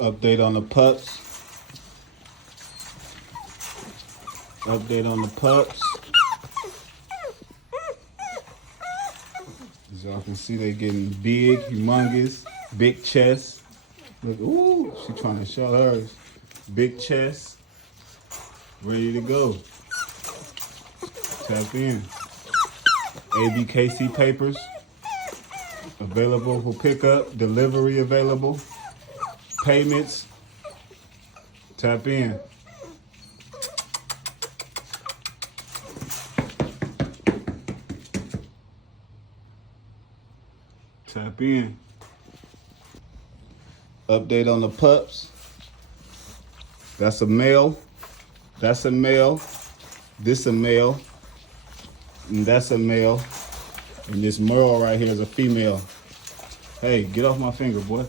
Update on the pups. Update on the pups. As y'all can see, they getting big, humongous, big chest. Look, ooh, she trying to show hers. Big chest, ready to go. Tap in. ABKc papers, available for pickup, delivery available, payments. Tap in. Tap in. Update on the pups. That's a male. That's a male. This a male. And that's a male. And this Merle right here is a female. Hey, get off my finger, boy.